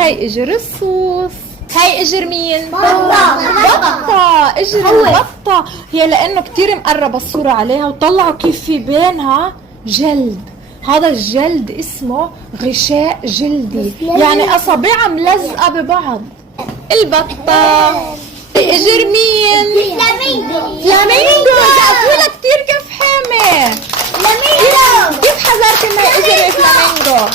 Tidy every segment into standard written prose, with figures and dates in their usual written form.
هاي اجر الصوص. هاي اجر مين؟ بطة. اجر البطة. هي لانه كتير مقربة الصورة عليها وطلعوا كيف في بينها جلد. هذا الجلد اسمه غشاء جلدي، يعني اصابعها ملزقة ببعض. البطة. اجر مين؟ فلامينجو. زقفولها كتير كيف حامي. كيف حذرت انها اجر فلامينجو؟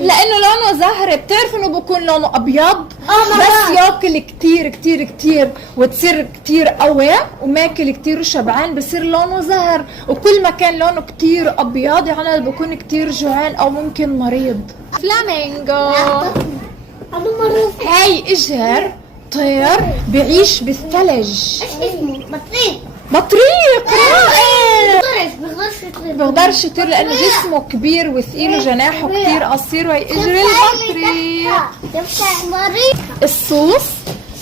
لانه لونه زهري. بتعرفوا انه بكون لونه ابيض بس ياكل كتير كتير كتير وتصير كتير قوي وماكل كتير وشبعان بصير لونه زهر، وكل ما كان لونه كتير ابيض يعني بكون كتير جوعان او ممكن مريض. فلامينجو. هاي اجر طير بعيش بالثلج. بطريق. رائع. بقدرش يطير لانه جسمه كبير وثقيل وجناحه كتير قصير، وهي اجر البطريق. الصوص،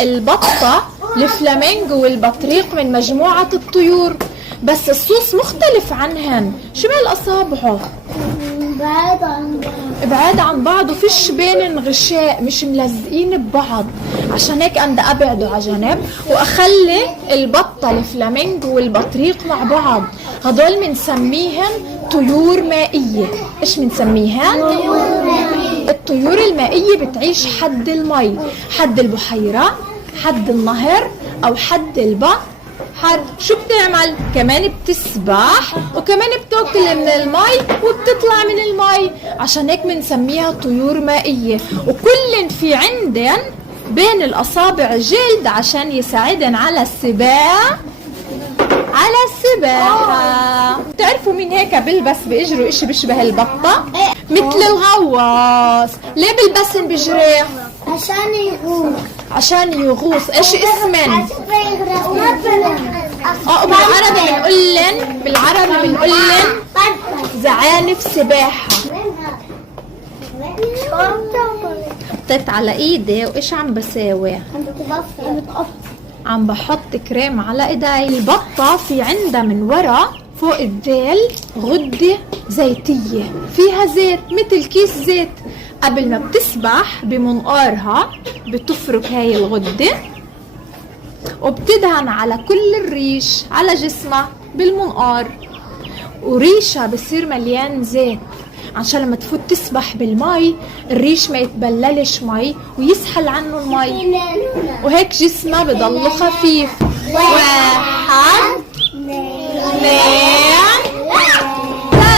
البطة، الفلامينجو والبطريق من مجموعة الطيور، بس الصوص مختلف عنهن. شو بهالاصابع؟ بعاد عن بعض وفيش بينن غشاء، مش ملزقين ببعض، عشان هيك انا بدي ابعده على جنب واخلي البطه الفلامينجو والبطريق مع بعض. هدول بنسميهن طيور مائيه. ايش بنسميهن؟ الطيور المائيه بتعيش حد المي، حد البحيره، حد النهر او حد البحر. شو بتعمل؟ كمان بتسبح وكمان بتاكل من المي وبتطلع من المي، عشان هيك بنسميها طيور مائية. وكل في عندن بين الأصابع جلد عشان يساعدن على السباحة. بتعرفوا مين هيك بلبس بإجره إشي بيشبه البطة؟ مثل الغواص. ليه بلبسن بجريه؟ عشان يغوص. ايش اسمن؟ بالعربي بنقولن زعانف سباحة. حطيت على ايدي وايش عم بساوي؟ عم بحط كريم على ايدي. البطة في عندها من ورا فوق الذيل غدة زيتية فيها زيت، مثل كيس زيت. قبل ما بتسبح بمنقارها بتفرك هاي الغدة وبتدهن على كل الريش على جسمها بالمنقار، وريشها بصير مليان زيت عشان لما تفوت تسبح بالمي الريش ما يتبللش مي ويسحل عنه المي، وهيك جسمها بضل خفيف. 1 2